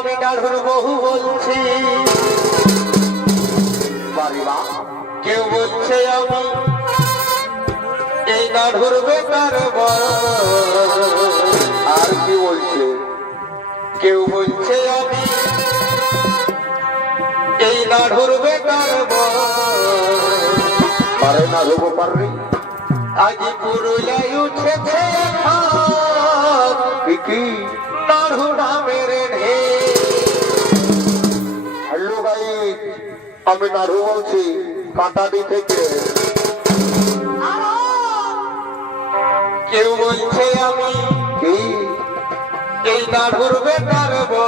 আমি নাড়ুর বহু বলছি, কেউ বলছে আমি এই নাড়ুর বেকার বউ। আর কি বলছে? কেউ বলছে আমি এই নাড়ুর বেকার বউ। পারে না রোগ পারবি আজ পুরুলিয়ায় উঠেছে কি? নাড়ু নামের ঢেউ। হ্যালো ভাই, আমি নাড়ু বলছি কাটাডি থেকে। কেউ বলছে আমি কি? এই নাড়ুর বেকার বউ।